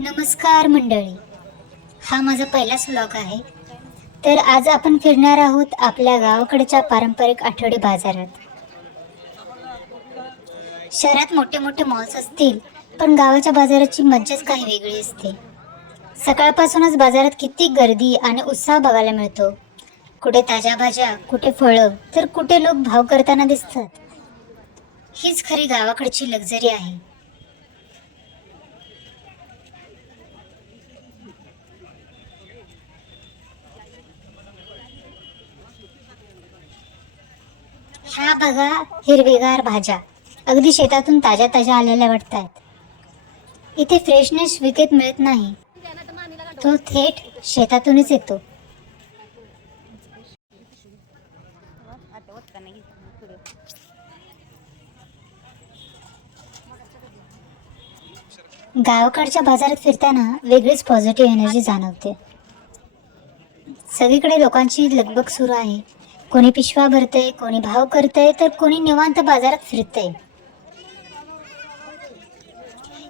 नमस्कार मंडळी, हा माझा पहिलाच व्लॉग आहे. तर आज आपण फिरणार आहोत आपल्या गावाकडच्या पारंपरिक आठवडे बाजारात. शहरात मोठे मोठे मॉल्स असतील, पण गावाच्या बाजाराची मज्जाच काही वेगळी असते. सकाळपासूनच बाजारात किती गर्दी आणि उत्साह बघायला मिळतो. कुठे ताज्या भाज्या, कुठे फळं, तर कुठे लोक भाव करताना दिसतात. हीच खरी गावाकडची लक्झरी आहे. ह्या बघा, हिरवीगार भाज्या अगदी शेतातून ताज्या ताज्या आलेल्या वाटतात. इथे फ्रेशनेस विकत मिळत नाही, तो थेट शेतातूनच येतो. गावाकडच्या बाजारात फिरताना वेगळीच पॉझिटिव्ह एनर्जी जाणवते. सगळीकडे लोकांची लगबग सुरू आहे. कोणी पिशव्या भरतय, कोणी भाव करतय, तर कोणी निवांत बाजारात फिरतय.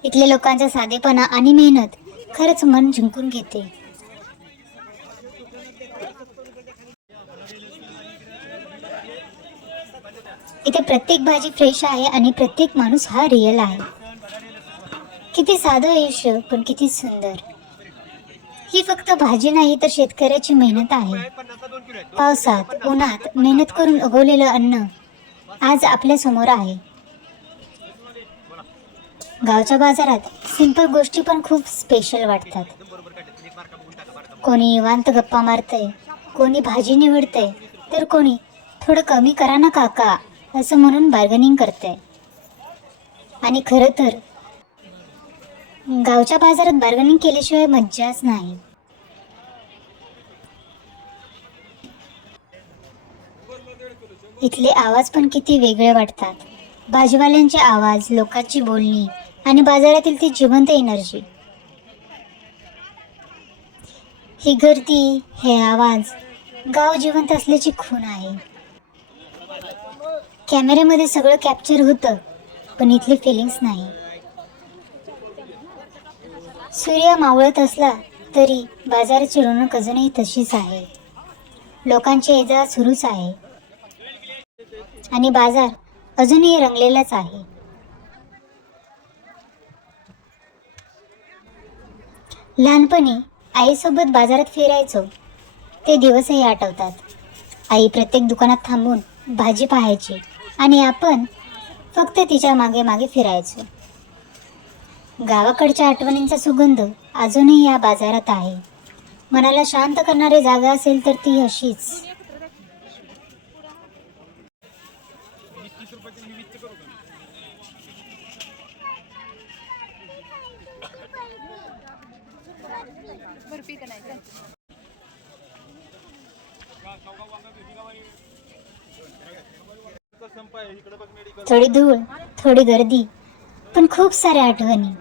इथल्या लोकांचा साधेपणा आणि मेहनत खरंच मन जिंकून घेते. इथे प्रत्येक भाजी फ्रेश आहे आणि प्रत्येक माणूस हा रिअल आहे. किती साधं आयुष्य, पण किती सुंदर. ही फक्त भाजी नाही, तर शेतकऱ्याची मेहनत आहे. पावसात, उन्हात मेहनत करून उगवलेलं अन्न आज आपल्या समोर आहे. गावच्या बाजारात सिंपल गोष्टी पण खूप स्पेशल वाटतात. कोणी निवांत गप्पा मारतय, कोणी भाजी निवडतय, तर कोणी थोडं कमी करा ना काका असं म्हणून बार्गेनिंग करतय. आणि खरं तर गावच्या बाजारात बार्गेनिंग केल्याशिवाय मज्जाच नाही. इथले आवाज पण किती वेगळे वाटतात. भाजीवाल्यांचे आवाज, लोकांची बोलणी आणि बाजारातील ती जिवंत एनर्जी. ही गर्दी, हे आवाज, गाव जिवंत असल्याची खूण आहे. कॅमेऱ्यामध्ये सगळं कॅप्चर होतं, पण इथले फिलिंग्स नाही. सूर्य मावळत असला तरी बाजाराची रौनक अजूनही तशीच आहे. लोकांची ये-जा सुरूच आहे आणि बाजार अजूनही रंगलेलाच आहे. लहानपणी आईसोबत बाजारात फिरायचो, ते दिवसही आठवतात. आई प्रत्येक दुकानात थांबून भाजी पाहायची आणि आपण फक्त तिच्या मागे मागे फिरायचो. गावाकडच्या आठवणींचा सुगंध अजूनही या बाजारात आहे. मनाला शांत करणारी जागा असेल तर ती अशीच. थोडी धूळ, थोडी गर्दी, पण खूप साऱ्या आठवणी.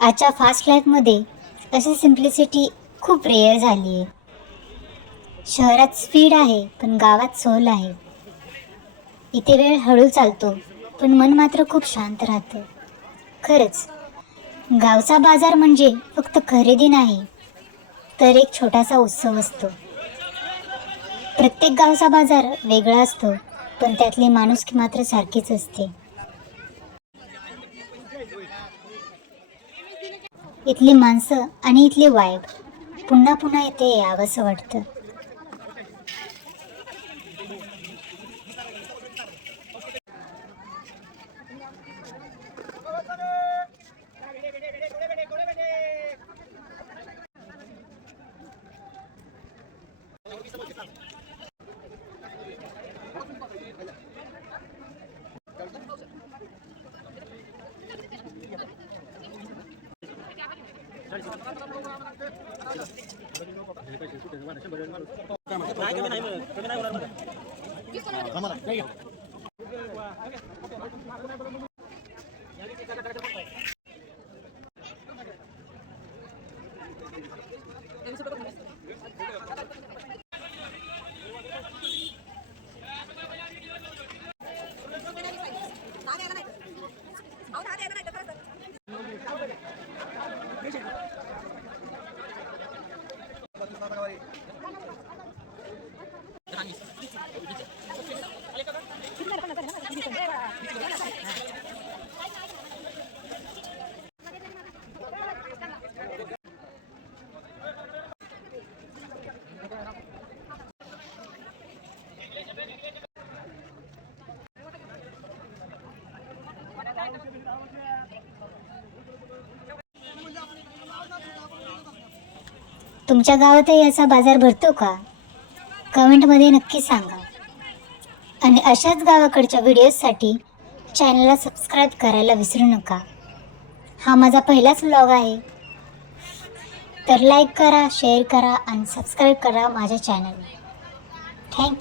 आजच्या फास्ट लाईफमध्ये अशी सिम्प्लिसिटी खूप रेअर झाली आहे. शहरात स्पीड आहे, पण गावात सोल आहे. इथे वेळ हळू चालतो, पण मन मात्र खूप शांत राहतं. खरंच गावचा बाजार म्हणजे फक्त खरेदी नाही, तर एक छोटासा उत्सव असतो. प्रत्येक गावचा बाजार वेगळा असतो, पण त्यातली माणुसकी मात्र सारखीच असते. इथली माणसं आणि इथली वाईब पुन्हा पुन्हा इथे यावंसं वाटतं. तुमच्या गावातही याचा बाजार भरतो का? कमेंटमध्ये नक्की सांगा. आणि अशाच गावाकडच्या व्हिडिओजसाठी चॅनलला सबस्क्राईब करायला विसरू नका. हा माझा पहिलाच व्लॉग आहे, तर लाईक करा, शेअर करा आणि सबस्क्राईब करा माझ्या चॅनलला. थँक्यू.